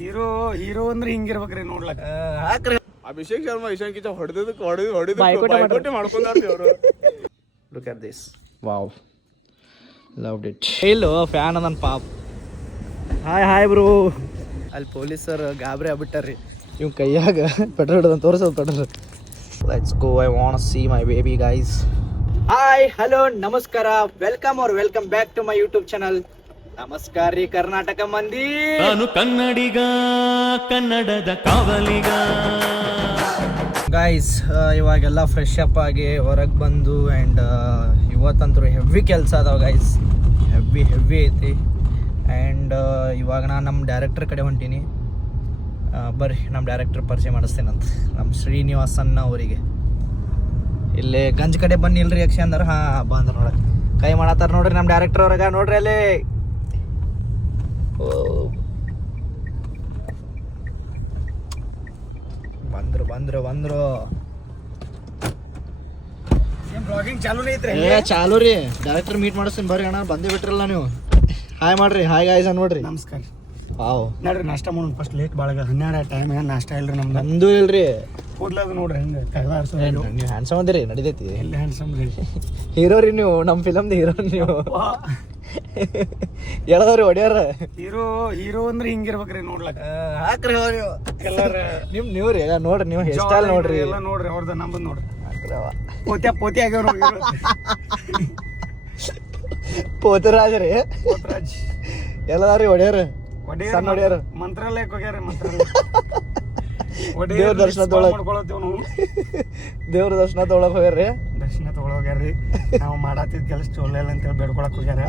Hero hero ಅಂದ್ರೆ ಹಿಂಗಿರ್ಬೇಕ್ರಿ ನೋಡ್ಲಕ್ಕ. ಹಾಕ್ರಿ ಅಭಿಷೇಕ್ ಶರ್ಮಾ ಇಶಾನ್ ಕಿಚ ಹೊಡೆದು ಮಾಡ್ಕೊಂಡ್ರಿ ಅವರು. Look at this, wow, loved it. ಇಲ್ಲೋ ಫ್ಯಾನ್ ನನ್ನ ಪಾಪ್. Hi bro. ಅಲ್ಲಿ ಪೊಲೀಸರು ಗಾಬರಿ ಆಗ್ಬಿಟ್ಟಾರ್ರಿ, ಇವ್ ಕೈಯಾಗ ಪೆಟ್ರೋಲ್ ಹಿಡ್ದಂತ ತೋರಿಸೋದು petrol. Let's go, I want see my baby guys. Hi, hello, ನಮಸ್ಕಾರ, welcome back to my YouTube channel. ನಮಸ್ಕಾರ ರೀ ಕರ್ನಾಟಕ ಮಂದಿ. ನಾನು ಕನ್ನಡಿಗ, ಕನ್ನಡದ ಕಾವಲಿಗ. ಗೈಸ್, ಇವಾಗೆಲ್ಲ ಫ್ರೆಶ್ ಅಪ್ ಆಗಿ ಹೊರಗೆ ಬಂದು ಆ್ಯಂಡ್ ಇವತ್ತಂತೂ ಹೆವಿ ಕೆಲಸ ಅದಾವ ಗೈಸ್, ಹೆವಿ ಐತಿ. ಆ್ಯಂಡ್ ಇವಾಗ ನಾನು ನಮ್ಮ ಡೈರೆಕ್ಟರ್ ಕಡೆ ಹೊಂಟೀನಿ. ಬರ್ರಿ ನಮ್ಮ ಡೈರೆಕ್ಟರ್ ಪರಿಚಯ ಮಾಡಿಸ್ತೇನಂತ, ನಮ್ಮ ಶ್ರೀನಿವಾಸನ್ನ ಅವರಿಗೆ. ಇಲ್ಲೇ ಗಂಜ್ ಕಡೆ ಬನ್ನಿ ಇಲ್ರಿ ಯಕ್ಷ ಅಂದ್ರೆ. ಹಾಂ ಬಂದ್ರೆ ನೋಡ್ರಿ, ಕೈ ಮಾಡತ್ತಾರ ನೋಡ್ರಿ ನಮ್ಮ ಡೈರೆಕ್ಟರ್ ಅವ್ರಾಗ. ನೋಡ್ರಿ ಅಲ್ಲಿ ಬಂದ್ರು. ಬ್ಲಾಗಿಂಗ್ ಚಾಲೂನೇ ಐತ್ರಿ. ಚಾಲು ರೀ, ಡೈರೆಕ್ಟರ್ ಮೀಟ್ ಮಾಡಿಸ್ತೀನಿ ಬರ್ರಿ ಅಣ್ಣ. ಬಂದೇ ಬಿಟ್ರಲ್ಲ ನೀವು. ಹಾಯ್ ಮಾಡ್ರಿ, ಹಾಯ್ ಗಾಯ್ಸ್ ನೋಡ್ರಿ. ನಮಸ್ಕಾರ. ವಾವ್, ನೋಡ್ರಿ ನಾಷ್ಟ ಮಾಡೋಣ ಫಸ್ಟ್. ಲೇಟ್ ಭಾಳ 12 ಟೈಮ್ ನಾಷ್ಟ ಇಲ್ರಿ ನಮ್ದು. ನಮ್ದು ಇಲ್ರಿ. ಕೂದ್ಲದು ನೋಡ್ರಿ ಹೆಂಗೆ ತೆಗ್ದಾಡ್ಸೋ. ನೀವು ಹ್ಯಾಂಡ್ಸಮ್ ಅದಿರಿ, ನಡಿದೈತಿ. ಎಲ್ಲಿ ಹ್ಯಾಂಡ್ಸಮ್ ರೀ, ಹೀರೋ ರೀ ನೀವು, ನಮ್ಮ ಫಿಲಮ್ದು ಹೀರೋ ನೀವು. ಎಳದವ್ರಿ ಹೊಡ್ಯಾರ. ಹೀರೋ ಅಂದ್ರೆ ಹಿಂಗಿರ್ಬೇಕ್ರಿ ನೋಡ್ಲಕ್ಕ. ಹಾಕ್ರಿ ನೀವು ಎಲ್ಲಾರ ನೀವು ರೀ ನೋಡ್ರಿ, ನೀವು ಹೇರ್ ಸ್ಟೈಲ್ ನೋಡ್ರಿ. ಎಲ್ಲ ನೋಡ್ರಿ ಅವ್ರದ್ದು ನಮ್ಮದು ನೋಡ್ರಿ. ಪೋತಿ ಆಗ್ಯಾವ್ರು ಪೋತರಾಜ್ ರೀ. ಪೋತರಾಜ್ ಎಲ್ಲದಾರಿ ಹೊಡ್ಯಾರ, ಸಣ್ಣ ಹೊಡ್ಯಾರ. ಮಂತ್ರಾಲಯಕ್ಕೆ ಹೋಗ್ಯಾರ. ಮಂತ್ರಾಲಯ ದೇವ್ರ ದರ್ಶನ ತೊಗೊಳಕ್ ಹೋಗ್ಯಾರ್ರಿ. ದರ್ಶನ ತೊಗೊಳೋಗ್ಯಾರ್ರಿ. ನಾವು ಮಾಡತ್ತಿದ್ ಕೆಲಸ ಚೊಲೋ ಇಲ್ಲ ಅಂತೇಳಿ ಬೇಡ್ಕೊಳಕ್ ಹೋಗ್ಯಾರ.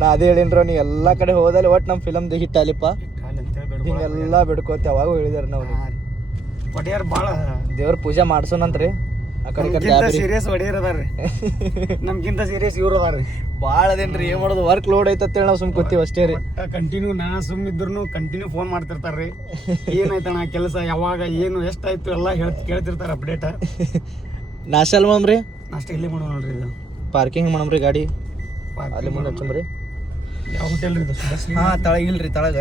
ನಾ ಅದೇ ಹೇಳಿನ್ರ, ನೀ ಎಲ್ಲಾ ಕಡೆ ಹೋದಲ್ಲಿ ಒಟ್ಟು ನಮ್ಮ ಫಿಲಮ್ ಹಿಟ್ ಅಲಿಪ್ಪ ಅಂತೇಳಿ ಹಿಂಗೆಲ್ಲಾ ಬೇಡ್ಕೋತಿ. ಅವಾಗ ಹೇಳಿದಾರ ನಾವು. ಒಡೆಯರ್ ಭಾಳ ದೇವ್ರ ಪೂಜೆ ಮಾಡ್ಸೋಣಂತ್ರಿ. ಆ ಕಡೆ ಸೀರಿಯಸ್ ಒಡೆಯರ್ ಅದಾರ್ರಿ, ನಮ್ಗಿಂತ ಸೀರಿಯಸ್ ಇವ್ರು ಅದಾರ್ರಿ. ಭಾಳ ಅದೇನ್ರಿ, ಏನ್ ಮಾಡೋದು, ವರ್ಕ್ ಲೋಡ್ ಐತಂತೇಳಿ ನಾವು ಸುಮ್ ಕೂತೀವಿ ಅಷ್ಟೇ ರೀ. ಕಂಟಿನ್ಯೂ ನಾ ಸುಮ್ ಇದ್ರು ಕಂಟಿನ್ಯೂ ಫೋನ್ ಮಾಡ್ತಿರ್ತಾರ್ರಿ. ಏನಾಯ್ತಣ್ಣ ಕೆಲಸ, ಯಾವಾಗ ಏನು ಎಷ್ಟಾಯ್ತು ಎಲ್ಲ ಕೇಳ್ತಿರ್ತಾರ ಅಪ್ಡೇಟ್. ನಾಷ್ಟ ಅಲ್ಲಿ ಮಾಡಮ್ರಿ, ನಾಷ್ಟ ಇಲ್ಲಿ ಮಾಡೋಣ ನೋಡ್ರಿ. ಇದು ಪಾರ್ಕಿಂಗ್ ಮಾಡಮ್ರಿ ಗಾಡಿ ಅಲ್ಲಿ ಮುಂದೆ ಹಚ್ಚಮ್ರಿ. ಯಾವ ಹೋಟೆಲ್ ರೀ ಇದು? ಹಾಂ, ತಳಗ ಇಲ್ರಿ, ತಳಗ.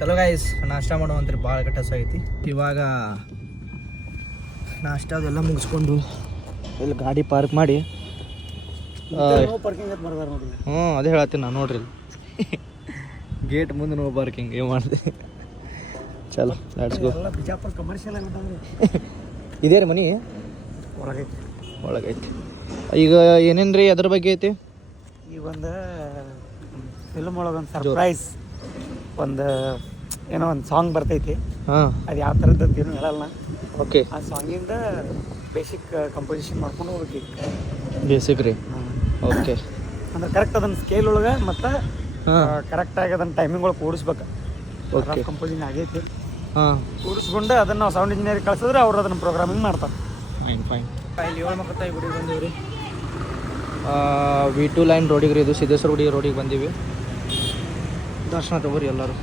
ಚಲೋ ಗಾಯ್ಸ್, ನಾಷ್ಟ ಮಾಡುವಂತ್ರಿ. ಭಾಳ ಕಟ್ಟಸ ಆಗೈತಿ. ಇವಾಗ ನಾಷ್ಟ ಅದೆಲ್ಲ ಮುಗಿಸ್ಕೊಂಡು ಇಲ್ಲಿ ಗಾಡಿ ಪಾರ್ಕ್ ಮಾಡಿ. ಪಾರ್ಕಿಂಗ್ ಅಂತ ಬರ್ದಾರ ನೋಡ್ರಿ. ಅದೇ ಹೇಳತ್ತೀನಿ ನಾನು. ನೋಡ್ರಿ ಗೇಟ್ ಮುಂದೆ ನೋ ಪಾರ್ಕಿಂಗ್ ಏನು ಮಾಡಿದೆ. ಚಲೋ, ಲೆಟ್ಸ್ ಗೋ. ಬಿಜಾಪುರ ಕಮರ್ಷಿಯಲ್ ಆಗಿಬಿಟ್ಟಾವ್ರಿ. ಇದೇ ರೀ ಮನೆ ಒಳಗೈತಿ. ಈಗ ಏನೇನು ರೀ ಅದ್ರ ಬಗ್ಗೆ ಐತಿ? ಈಗ ಒಂದು ಫಿಲ್ಮ್ ಒಳಗೆ ಒಂದು ಸರ್ಪ್ರೈಸ್, ಒಂದು ಏನೋ ಒಂದು ಸಾಂಗ್ ಬರ್ತೈತಿ. ಹಾಂ, ಅದು ಯಾವ ಥರದ್ದು ಏನು ಹೇಳಲ್ಲ. ಓಕೆ. ಆ ಸಾಂಗಿಂದ ಬೇಸಿಕ್ ಕಂಪೋಸಿಷನ್ ಮಾಡ್ಕೊಂಡು ಹೋಗ್ಬೇಕು. ಬೇಸಿಕ್ ರೀ. ಓಕೆ. ಅಂದ್ರೆ ಕರೆಕ್ಟ್ ಅದನ್ನ ಸ್ಕೇಲ್ ಒಳಗೆ ಮತ್ತು ಕರೆಕ್ಟಾಗಿ ಅದನ್ನ ಟೈಮಿಂಗ್ ಒಳಗೆ ಕೂಡಿಸ್ಬೇಕು. ಓಕೆ, ಕಂಪೋಸಿಂಗ್ ಆಗೈತಿ. ಹಾಂ, ಕೂಡಿಸ್ಕೊಂಡು ಅದನ್ನು ನಾವು ಸೌಂಡ್ ಇಂಜಿನಿಯರ್ ಕಳ್ಸಿದ್ರೆ ಅವ್ರು ಅದನ್ನು ಪ್ರೋಗ್ರಾಮಿಂಗ್ ಮಾಡ್ತಾರೆ. ಫೈನ್. ಇಲ್ಲಿ 7 ಮಕ್ಕತ್ತಾಯಿ ಗುಡಿಗೆ ಬಂದೀವಿ ರೀ. V2 ಲೈನ್ ರೋಡಿಗೆ ರೀ, ಇದು ಸಿದ್ದೇಶ್ವರ ಗುಡಿ ರೋಡಿಗೆ ಬಂದೀವಿ. ದರ್ಶನ ತಗೋರಿ ಎಲ್ಲರೂ.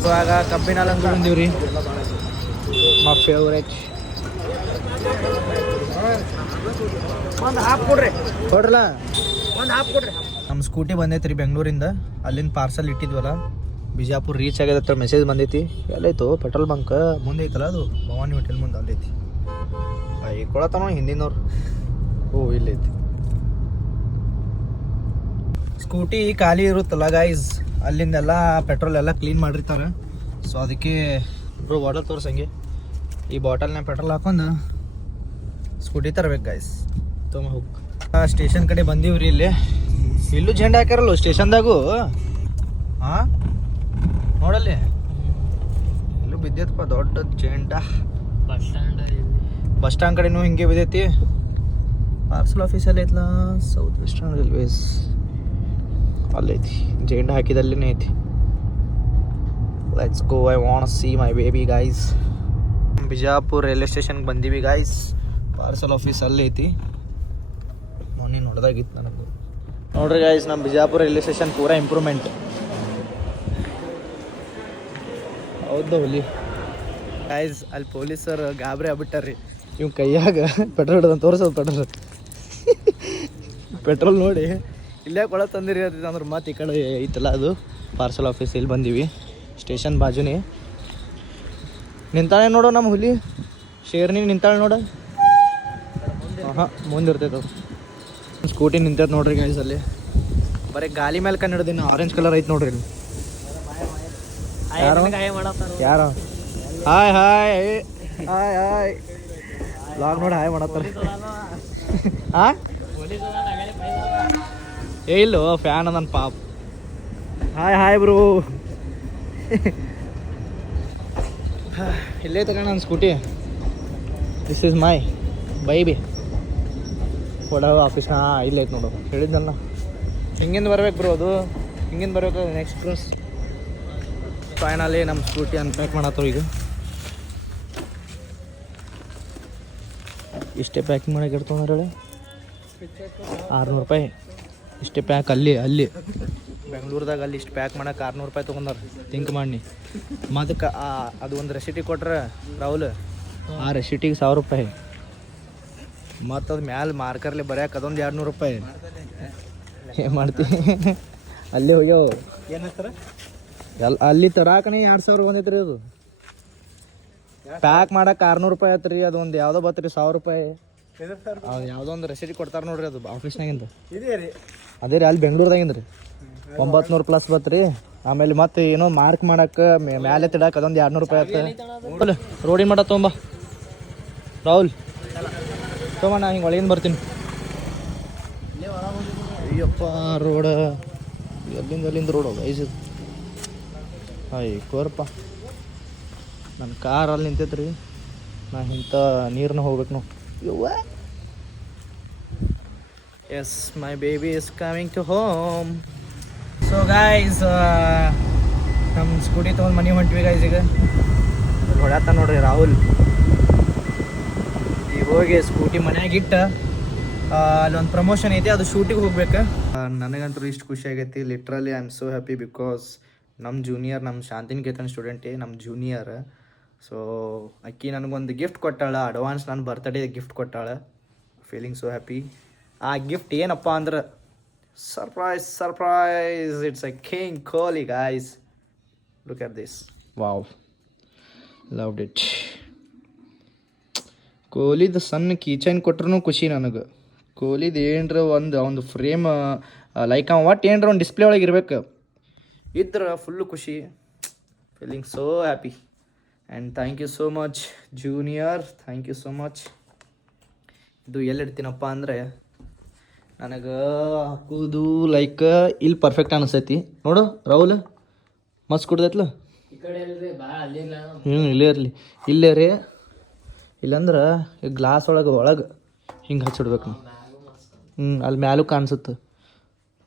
ಇವಾಗ ಕಬ್ಬಿನಾಲ್ ಅಂತ ಬಂದೀವಿ ರೀ. My favourite. ಒಂದು ಹಾಫ್ ಕೊಡ್ರಿ. ಕೊಡ್ರಲ್ಲ, ಒಂದು ಹಾಫ್ ಕೊಡ್ರಿ. ನಮ್ಮ ಸ್ಕೂಟಿ ಬಂದೈತೆ ರೀ ಬೆಂಗಳೂರಿಂದ. ಅಲ್ಲಿಂದ ಪಾರ್ಸಲ್ ಇಟ್ಟಿದ್ವಲ್ಲ, ಬಿಜಾಪುರ ರೀಚ್ ಆಗ್ಯದ ಮೆಸೇಜ್ ಬಂದೈತಿ. ಎಲ್ಲೈತು ಪೆಟ್ರೋಲ್ ಬಂಕ್ ಮುಂದೆ ಐತಲ್ಲ, ಅದು ಭವಾನಿ ಹೋಟೆಲ್ ಮುಂದೆ ಅಲ್ಲೈತಿ. ಈ ಕೊಳತನೋ ಹಿಂದಿನವ್ರು. ಇಲ್ಲೈತಿ. ಸ್ಕೂಟಿ ಖಾಲಿ ಇರುತ್ತಲ್ಲ ಗೈಸ್, ಅಲ್ಲಿಂದೆಲ್ಲ ಪೆಟ್ರೋಲ್ ಎಲ್ಲ ಕ್ಲೀನ್ ಮಾಡಿರ್ತಾರೆ. ಸೊ ಅದಕ್ಕೆ ಬ್ರೋ ಬಾಟಲ್ ತೋರ್ಸಂಗೆ ಈ ಬಾಟಲ್ನ ಪೆಟ್ರೋಲ್ ಹಾಕೊಂಡು ಸ್ಕೂಟಿ ತರ್ಬೇಕು ಗೈಸ್. ಹೋಗಿ ಸ್ಟೇಷನ್ ಕಡೆ ಬಂದೀವಿ ರೀ. ಇಲ್ಲೂ ಜೆಂಡ ಹಾಕ್ಯಾರಲ್ಲ ಸ್ಟೇಷನ್ದಾಗೂ. ಹಾಂ, ನೋಡಲ್ಲಿ ಇಲ್ಲೂ ಬಿದ್ದೈತಪ್ಪ ದೊಡ್ಡ ಜೆಂಡ. ಬಸ್ ಸ್ಟ್ಯಾಂಡ್ ಕಡೆನೂ ಹಿಂಗೆ ಬಿದ್ದೈತಿ. ಪಾರ್ಸಲ್ ಆಫೀಸಲ್ಲಿ ಐತಲ್ಲ, ಸೌತ್ ವೆಸ್ಟರ್ನ್ ರೈಲ್ವೇಸ್ ಅಲ್ಲೈತಿ. ಜೆಂಡ ಹಾಕಿದಲ್ಲೇ ಐತಿ. Let's go, I want see my baby guys. Bijapur railway ಸ್ಟೇಷನ್ಗೆ ಬಂದೀವಿ ಗೈಸ್. ಪಾರ್ಸಲ್ ಆಫೀಸ್ ಅಲ್ಲೇ ಐತಿ. ಮೊನ್ನೆ ನೋಡ್ದಾಗಿತ್ತು ನನಗೆ. ನೋಡ್ರಿ ಗೈಸ್, ನಮ್ಮ ಬಿಜಾಪುರ ರೈಲ್ವೆ ಸ್ಟೇಷನ್ ಪೂರಾ ಇಂಪ್ರೂವ್ಮೆಂಟ್. ಹೌದು ಹುಲಿ ಗೈಸ್. ಅಲ್ಲಿ ಪೊಲೀಸರು ಗಾಬರಿ ಆಗ್ಬಿಟ್ಟಾರ್ರಿ, ಇವ್ ಕೈಯಾಗ ಪೆಟ್ರೋಲ್ ಹಿಡ್ದಂತ ತೋರಿಸೋದು ಪೆಟ್ರೋಲ್. ಪೆಟ್ರೋಲ್ ನೋಡಿ ಇಲ್ಲೇ ಕೊಳ ತಂದಿರಿ ಅಂದ್ರೆ ಮತ್ತೆ ಈ ಕಡೆ ಐತಲ್ಲ ಅದು ಪಾರ್ಸಲ್ ಆಫೀಸ್ ಇಲ್ಲಿ ಬಂದೀವಿ ಸ್ಟೇಷನ್ ಬಾಜುನಿ ನಿಂತಾಳೆ ನೋಡು ನಮ್ಮ ಹುಲಿ ಶೇರ್ನಿ ನಿಂತಾಳೆ ನೋಡು ಹಾಂ ಮುಂದಿರ್ತೈತೆ ಸ್ಕೂಟಿ ನಿಂತೈತೆ ನೋಡ್ರಿ ಗೈಸ್ ಅಲ್ಲಿ ಬರೀ ಗಾಲಿ ಮೇಲೆ ಕಣ್ಣು ಹಿಡ್ದೀನಿ ಆರೆಂಜ್ ಕಲರ್ ಐತೆ ನೋಡ್ರಿ ಇಲ್ಲಿ ಯಾರು hi hi hi hi log ನೋಡಿ ಹಾಯ್ ಮಾಡತ್ತಾರೆ ಹಾಂ ಏ ಇಲ್ಲೋ ಫ್ಯಾನ್ ನನ್ನ ಪಾಪ್ ಹಾಯ್ ಹಾಯ್ ಬ್ರೋ ಇಲ್ಲೇ ತಗೊಂಡು ನನ್ನ scooty this is my Bybee ಕೊಡೋ ಆಫೀಸ್ ಹಾಂ ಇಲ್ಲೈತೆ ನೋಡು ಹೇಳಿದ್ನಲ್ಲ ಹಿಂಗಿಂದ ಬರ್ಬೇಕು ಬ್ರೋ ಅದು ಹಿಂಗಿಂದ ಬರ್ಬೇಕು ನೆಕ್ಸ್ಟ್ ಕ್ರಾಸ್ ಫೈನಲಿ ನಮ್ಮ ಸ್ಕೂಟಿ ಅನ್ಪ್ಯಾಕ್ ಮಾಡತ್ತರು ಈಗ ಇಷ್ಟೇ ಪ್ಯಾಕಿಂಗ್ ಮಾಡಕ್ಕೆ ಇಡ್ತೊಂದ್ರೆ ಹೇಳಿ 600 ರೂಪಾಯಿ ಇಷ್ಟೇ ಪ್ಯಾಕ್ ಅಲ್ಲಿ ಬೆಂಗ್ಳೂರ್ದಾಗ ಅಲ್ಲಿ ಇಷ್ಟು ಪ್ಯಾಕ್ ಮಾಡಕ್ಕೆ 600 ರೂಪಾಯಿ ತೊಗೊಂಡಾರ ಥಿಂಕ್ ಮಾಡಿ ಮತ್ತು ಅದು ಒಂದು ರೆಸಿಟಿ ಕೊಟ್ರೆ ರಾಹುಲ್ ಆ ರೆಸಿಟಿಗೆ 1000 ರೂಪಾಯಿ ಮತ್ತು ಅದು ಮ್ಯಾಲೆ ಮಾರ್ಕರ್ಲಿ ಬರ್ಯಾಕೆ ಅದೊಂದು 200 ರೂಪಾಯಿ ಏನು ಮಾಡ್ತೀವಿ ಅಲ್ಲೇ ಹೋಗ್ಯಾವ ಏನಾಗ್ತಾರೆ ಅಲ್ಲಿ ತರಾಕನೇ 2000 ಬಂದೈತೆ ರೀ ಅದು ಪ್ಯಾಕ್ ಮಾಡಕ್ಕೆ 600 ರೂಪಾಯಿ ಆಯ್ತು ರೀ ಅದು ಒಂದು ಯಾವುದೋ ಬತ್ತು ರೀ 1000 ರೂಪಾಯಿ ಅದು ಯಾವುದೋ ಒಂದು ರೆಸಿಟಿ ಕೊಡ್ತಾರೆ ನೋಡ್ರಿ ಅದು ಆಫೀಸ್ನಾಗಿಂದ ಅದೇ ರೀ ಅಲ್ಲಿ ಬೆಂಗ್ಳೂರ್ದಾಗಿಂದ ರೀ 900 ಪ್ಲಸ್ ಬತ್ತು ರೀ ಆಮೇಲೆ ಮತ್ತೆ ಏನೋ ಮಾರ್ಕ್ ಮಾಡಕ್ಕೆ ಮ್ಯಾಲೆ ತಿಡಕ್ಕೆ ಅದೊಂದು 200 ರೂಪಾಯಿ ಆಯ್ತು ರೋಡಿನ ಮಾಡ ತೊಂಬ ರಾಹುಲ್ ತೊಗೊಂಡ ಹಿಂಗೆ ಒಳಗಿಂದ ಬರ್ತೀನಿ ಅಯ್ಯಪ್ಪ ರೋಡ ಎಲ್ಲಿಂದ ರೋಡ್ ಐಸಿದ್ ಅಯ್ಯ ಕೋರಪ್ಪ ನನ್ನ ಕಾರ್ ಅಲ್ಲಿ ನಿಂತೈತೆ ರೀ ನಾ ಇಂಥ ನೀರನ್ನ ಹೋಗ್ಬೇಕು ನಾವು ಯವ್ವ yes my baby is coming to home so guys ನಮ್ಮ ಸ್ಕೂಟಿ ತೊಗೊಂಡು ಮನೆ ಹೊಂಟ್ವಿ ಗೈಸ್ ಈಗ ಹೊಡ್ಯಾತ ನೋಡ್ರಿ ರಾಹುಲ್ ಈಗ ಹೋಗಿ ಸ್ಕೂಟಿ ಮನ್ಯಾಗ ಇಟ್ಟ ಅಲ್ಲೊಂದು ಪ್ರಮೋಷನ್ ಐತಿ ಅದು ಶೂಟಿಗೆ ಹೋಗ್ಬೇಕು ನನಗಂತೂ ಇಷ್ಟು ಖುಷಿ ಆಗೈತಿ literally I am so happy because ನಮ್ಮ ಜೂನಿಯರ್ ನಮ್ಮ ಶಾಂತಿನಿಕೇತನ್ ಸ್ಟೂಡೆಂಟೇ ನಮ್ಮ ಜೂನಿಯರ್ ಸೊ ಅಕ್ಕಿ ನನಗೊಂದು ಗಿಫ್ಟ್ ಕೊಟ್ಟಾಳ ಅಡ್ವಾನ್ಸ್ ನನ್ನ ಬರ್ತಡೇ ಗಿಫ್ಟ್ ಕೊಟ್ಟಾಳ ಫೀಲಿಂಗ್ ಸೋ ಹ್ಯಾಪಿ ಆ ಗಿಫ್ಟ್ ಏನಪ್ಪ ಅಂದ್ರೆ surprise it's a king Kohli guys look at this wow loved it ಕೊಹ್ಲಿದು ಸಣ್ಣ ಕೀಚೈನ್ ಕೊಟ್ರೂ ಖುಷಿ ನನಗೆ ಕೊಹ್ಲಿದು ಏನರ ಒಂದು ಫ್ರೇಮ್ ಲೈಕ್ ಒಟ್ಟು ಏನರ ಒಂದು ಡಿಸ್ಪ್ಲೇ ಒಳಗೆ ಇರ್ಬೇಕು ಇದ್ರೆ ಫುಲ್ಲು ಖುಷಿ feeling so happy and thank you so much junior thank you so much ಇದು ಎಲ್ಲಿಡ್ತೀನಪ್ಪ ಅಂದರೆ ನನಗೆ ಹಾಕೋದು ಲೈಕ್ ಇಲ್ಲಿ ಪರ್ಫೆಕ್ಟ್ ಅನಿಸ್ತೈತಿ ನೋಡು ರಾಹುಲ್ ಮಸ್ತ್ ಕುಡ್ದೈತ್ಲ ಇಲ್ಲೇ ಇರಲಿ ಇಲ್ಲೇ ರೀ ಇಲ್ಲಂದ್ರೆ ಈ ಗ್ಲಾಸ್ ಒಳಗೆ ಹಿಂಗೆ ಹಚ್ಚಿಡ್ಬೇಕು ಅಲ್ಲಿ ಮ್ಯಾಲೂ ಕಾಣಿಸುತ್ತೆ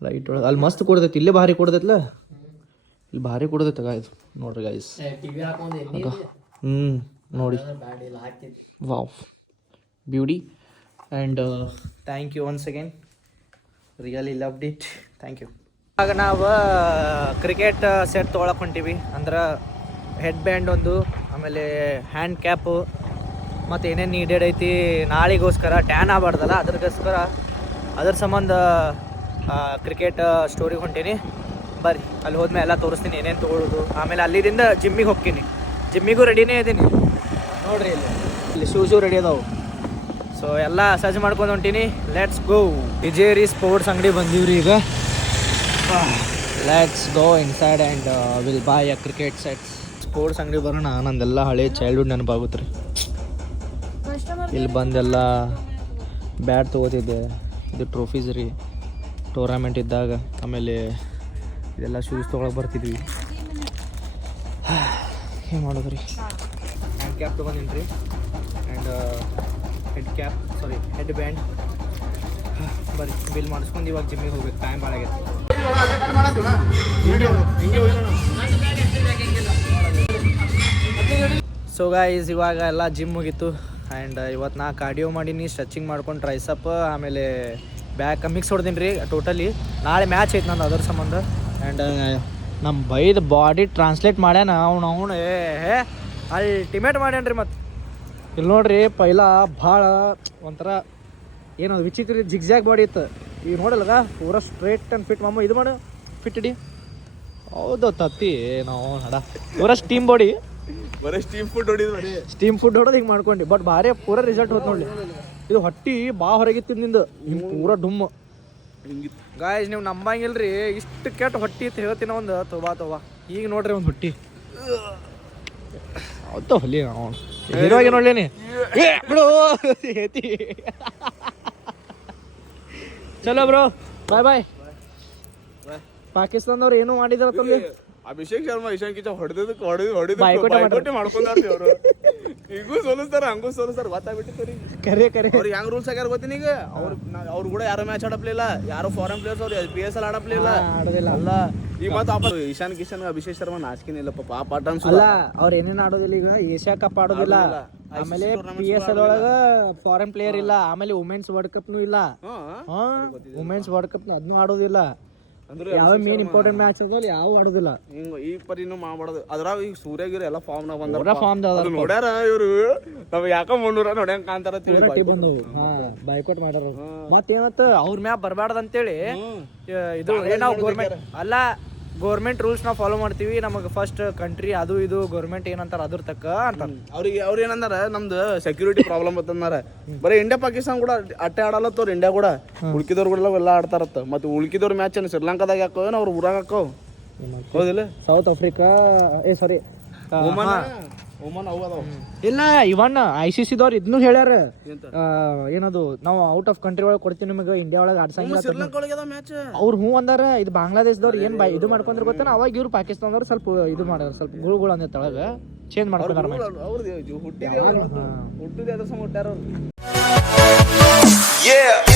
ಲೈಟ್ ಒಳಗೆ ಅಲ್ಲಿ ಮಸ್ತ್ ಕೊಡ್ದೈತಿ ಇಲ್ಲೇ ಭಾರಿ ಕೊಡ್ದೈತ್ಲ ಇಲ್ಲಿ ಭಾರಿ ಕೊಡ್ದೈತೆ ಗಾಯ್ಸ್ ನೋಡ್ರಿ ಗಾಯ್ಸ್ ನೋಡಿ wow beauty and thank you once again really loved it thank you ಆಗ ನಾವು ಕ್ರಿಕೆಟ್ ಸೆಟ್ ತೊಗೊಳಕ್ಕೆ ಹೊಂಟೀವಿ ಅಂದ್ರೆ ಹೆಡ್ ಬ್ಯಾಂಡ್ ಒಂದು ಆಮೇಲೆ ಹ್ಯಾಂಡ್ ಕ್ಯಾಪು ಮತ್ತು ಏನೇನು ನೀಡೆಡ್ ಐತಿ ನಾಳೆಗೋಸ್ಕರ ಟ್ಯಾನ್ ಆಗಬಾರ್ದಲ್ಲ ಅದ್ರ ಸಂಬಂಧ ಕ್ರಿಕೆಟ್ ಸ್ಟೋರಿಗೆ ಹೊಂಟೀನಿ ಬರ್ರಿ ಅಲ್ಲಿ ಹೋದ್ಮೇಲೆ ಎಲ್ಲ ತೋರಿಸ್ತೀನಿ ಏನೇನು ತೊಗೊಳ್ಳೋದು ಆಮೇಲೆ ಅಲ್ಲಿಂದ ಜಿಮ್ಮಿಗೆ ಹೋಗ್ತೀನಿ ಜಿಮ್ಮಿಗೂ ರೆಡಿನೇ ಇದ್ದೀನಿ ನೋಡ್ರಿ ಇಲ್ಲಿ ಶೂ ರೆಡಿ ಅದಾವು ಸೊ ಎಲ್ಲ ಸಜ್ಜು ಮಾಡ್ಕೊಂಡು ಹೊಂಟೀನಿ ಲೆಟ್ಸ್ ಗೋ ವಿಜೇರಿ ಸ್ಪೋರ್ಟ್ಸ್ ಅಂಗಡಿ ಬಂದೀವ್ರಿ ಈಗ let's go inside and will buy a cricket sets sports ಅಂಗಡಿ ಬರೋಣ ನಂದೆಲ್ಲ ಹಳೆ ಚೈಲ್ಡ್ಹುಡ್ ನೆನಪಾಗುತ್ತೆ ರೀ ಇಲ್ಲಿ ಬಂದೆಲ್ಲ ಬ್ಯಾಟ್ ತೊಗೋತಿದ್ದೆ ಇದು ಟ್ರೋಫೀಸ್ ರೀ ಟೂರ್ನಮೆಂಟ್ ಇದ್ದಾಗ ಆಮೇಲೆ ಇದೆಲ್ಲ ಶೂಸ್ ತೊಗೊಳಕ್ಕೆ ಬರ್ತಿದ್ವಿ ಏನು ಮಾಡೋದು ರೀ ಹ್ಯಾಂಡ್ ಕ್ಯಾಪ್ ತೊಗೊಂಡಿನಿ ರೀ ಆ್ಯಂಡ್ ಹೆಡ್ ಬ್ಯಾಂಡ್ ಬರೀ ಬಿಲ್ ಮಾಡಿಸ್ಕೊಂಡು ಇವಾಗ ಜಿಮ್ಮಿಗೆ ಹೋಗ್ಬೇಕು ಟೈಮ್ ಭಾಳ ಆಗೈತೆ ಸೊ ಗೈಸ್ ಇವಾಗ ಎಲ್ಲ ಜಿಮ್ ಮುಗೀತು ಆ್ಯಂಡ್ ಇವತ್ತು ನಾ ಕಾರ್ಡಿಯೋ ಮಾಡೀನಿ ಸ್ಟ್ರೆಚಿಂಗ್ ಮಾಡ್ಕೊಂಡು ಟ್ರೈಸಪ್ ಆಮೇಲೆ ಬ್ಯಾಕ್ ಮಿಕ್ಸ್ ಹೊಡ್ದೀನಿ ರೀ ಟೋಟಲಿ ನಾಳೆ ಮ್ಯಾಚ್ ಐತೆ ನಂದು ಅದ್ರ ಸಂಬಂಧ ಆ್ಯಂಡ್ ನಮ್ಮ ಬೈದ ಬಾಡಿ ಟ್ರಾನ್ಸ್ಲೇಟ್ ಮಾಡ್ಯಾನ ಅವನು ಅಲ್ಟಿಮೇಟ್ ಮಾಡ್ಯಾನ ರೀ ಮತ್ತು ಇಲ್ಲಿ ನೋಡ್ರಿ ಪೈಲ ಭಾಳ ಒಂಥರ ಏನದು ವಿಚಿತ್ರ ಜಿಗ್ಜ್ಯಾಗ್ ಬಾಡಿ ಇತ್ತು ಈಗ ನೋಡಲ್ಲ ಪೂರ ಸ್ಟ್ರೇಟ್ ಆ್ಯಂಡ್ ಫಿಟ್ ಮಾಮ ಇದು ಮಾಡು ಫಿಟ್ ಇಡಿ ಹೌದು ತತ್ತಿ ನಾವು ಹಡ ಪೂರ ಸ್ಟೀಮ್ ಬಾಡಿ ಬರೀ ಸ್ಟೀಮ್ ಫುಡ್ ಹೊಡಿದ್ ಬರೀ ಸ್ಟೀಮ್ ಫುಡ್ ಹೊಡೋದು ಹಿಂಗೆ ಮಾಡ್ಕೊಂಡು ಬಟ್ ಭಾರಿ ಪೂರ ರಿಸಲ್ಟ್ ಹೋದ್ ನೋಡ್ಲಿ ಇದು ಹೊಟ್ಟಿ ಬಾ ಹೊರಗಿತ್ತು ನಿಂದು ಹಿಂಗೆ ಪೂರ ಡುಮ್ ಗಾಯ್ಸ್ ನೀವು ನಂಬಂಗಿಲ್ರಿ ಇಷ್ಟು ಕೆಟ್ಟ ಹೊಟ್ಟಿ ಅಂತ ಹೇಳ್ತೀನಿ ಒಂದು ತೋಬಾ ಈಗ ನೋಡ್ರಿ ಒಂದು ಹೊಟ್ಟಿ ಹೌದು ಹೊಲಿ ನಾವು ಹೀರೋಗೆ ನೋಡ್ಲೇನಿ ಬಿಡು ಹೇತಿ ಚಲೋ ಬ್ರೋ ಬಾಯ್ ಪಾಕಿಸ್ತಾನದವ್ರು ಏನು ಮಾಡಿದಾರ ತಂದೆ ಅಭಿಷೇಕ್ ಶರ್ಮಾ ಇಶಾನ್ ಕಿಚನ್ ಹೊಡೆದು ಬಾಯ್ಕಾಟ್ ಬಾಯ್ಕಾಟ್ ಮಾಡ್ಕೊಂಡಾರ್ರಿ ಅವರು ಈಗೂ ಸೋಲಿಸ್ತಾರ ಹಂಗೂ ಸೋಲಿಸ್ತಾರ ಗೊತ್ತಾಗ್ಬಿಟ್ಟಿತ್ತು ಕರೆ ಅವ್ರಿಗೆ ಹೆಂಗ್ ರೂಲ್ಸ್ ಆಗ್ಯಾರ ಗೊತ್ತೀನಿ ಈಗ ಅವ್ರು ಕೂಡ ಯಾರು ಮ್ಯಾಚ್ ಆಡಪ್ಲಿಲ್ಲ ಯಾರು ಫಾರಿನ್ ಪ್ಲೇಯರ್ಸ್ ಅವ್ರು PSL ಆಡಪ್ಲಿಲ್ಲ ಆಡೋದಿಲ್ಲ ಅಲ್ಲ ಈಗ ಮತ್ತೆ ವಾಪಸ್ ಇಶಾನ್ ಕಿಶನ್ ಅಭಿಷೇಕ್ ಶರ್ಮಾ ನಾಚಿಕೆನಿಲ್ಲ ಪಾಪ ಆಟ ಅಲ್ಲ ಅವ್ರ ಏನೇನು ಆಡೋದಿಲ್ಲ ಈಗ ಏಷ್ಯಾ ಕಪ್ ಆಡೋದಿಲ್ಲ ಆಮೇಲೆ PSL ಒಳಗ ಫಾರಿನ್ ಪ್ಲೇಯರ್ ಇಲ್ಲ ಆಮೇಲೆ ವುಮೆನ್ಸ್ ವರ್ಲ್ಡ್ ಕಪ್ನು ಇಲ್ಲ ವುಮೆನ್ಸ್ ವರ್ಲ್ಡ್ ಕಪ್ ಅದನ್ನು ಆಡೋದಿಲ್ಲ ಯಾವ ಮೇನ್ ಇಂಪಾರ್ಟೆಂಟ್ ಮ್ಯಾಚ್ ಅದಾವಲ್ಲ ಯಾವ ಆಡೋದಿಲ್ಲ ಹಿಂಗ ಈ ಪರಿನು ಮಾಡ್ಬಾರ್ದು ಅದ್ರಾಗ ಈಗ ಸೂರ್ಯಗಿರಿ ಎಲ್ಲ ಫಾರ್ಮ್ ನಾಗ ಬಂದಾರ ಫಾರ್ಮ್ ನೋಡ್ಯಾರ ಇವ್ರು ನಾವ್ ಯಾಕ ಮುನ್ನೂರ ನೋಡ್ಯಂಗ್ ಕಾಂತಾರ ಬಂದವು ಬಾಯ್ಕಾಟ್ ಮಾಡ್ಯಾರ ಮತ್ತೇನತ್ತ ಅವ್ರ ಮ್ಯಾಗ ಬರ್ಬಾರ್ದು ಅಂತೇಳಿ ಇದು ನಾವು ಗೌರ್ಮೆಂಟ್ ಅಲ್ಲ ಗೌರ್ಮೆಂಟ್ ರೂಲ್ಸ್ ನಾವು ಫಾಲೋ ಮಾಡ್ತೀವಿ ನಮಗೆ ಫಸ್ಟ್ ಕಂಟ್ರಿ ಅದು ಇದು ಗೌರ್ಮೆಂಟ್ ಏನಂತಾರ ಅದ್ರ ತಕ್ಕ ಅಂತಾರ ಅವ್ರು ಏನಂದಾರ ನಮ್ದು ಸೆಕ್ಯೂರಿಟಿ ಪ್ರಾಬ್ಲಮ್ ಅಂತಂದಾರ ಬರೀ ಇಂಡಿಯಾ ಪಾಕಿಸ್ತಾನ ಕೂಡ ಅಟ್ಟೆ ಆಡಲ್ಲತ್ತವ್ರು ಇಂಡಿಯಾ ಕೂಡ ಉಳ್ಕಿದವ್ರು ಕೂಡ ಎಲ್ಲ ಆಡ್ತಾರತ್ತ ಮತ್ತೆ ಉಳ್ಕಿದವ್ರ ಮ್ಯಾಚ್ ಶ್ರೀಲಂಕಾದಾಗ ಯಾಕೋ ಏನ್ ಅವ್ರು ಊರಾಗ ಹಾಕೋ ಹೌದಿಲ್ಲ ಸೌತ್ ಆಫ್ರಿಕಾ ಸಾರಿ ಒಮನ್ ಅವು ಅದಾವ ಇಲ್ಲ ಇವನ್ ICC ದವ್ರು ಇದನ್ನು ಹೇಳ್ಯಾರ ಏನದು ನಾವು ಔಟ್ ಆಫ್ ಕಂಟ್ರಿ ಒಳಗೆ ಕೊಡ್ತೀವಿ ನಿಮಗೆ ಇಂಡಿಯಾ ಒಳಗೆ ಆಡ್ಸಂಗಿಲ್ಲ ಶ್ರೀಲಂಕಾ ಒಳಗೆ ಅದ ಮ್ಯಾಚ್ ಅವ್ರು ಹ್ಞೂ ಅಂದಾರ ಇದು ಬಾಂಗ್ಲಾದೇಶದವ್ರು ಏನ್ ಇದು ಮಾಡ್ಕೊಂಡ್ರೆ ಗೊತ್ತೇನ ಅವಾಗ ಇವ್ರು ಪಾಕಿಸ್ತಾನದವ್ರು ಸ್ವಲ್ಪ ಇದು ಮಾಡ್ಯಾರ ಸ್ವಲ್ಪ ಗುಳುಗಳು ಅಂದ ತಳಗ ಚೇಂಜ್ ಮಾಡ್ಕೊಂಡಾರ ಅವ್ರದ್ದು ಹುಟ್ಟಿದೆ ಅದ್ರ ಸಮ ಹುಟ್ಟ್ಯಾರ ಅವ್ರು Yeah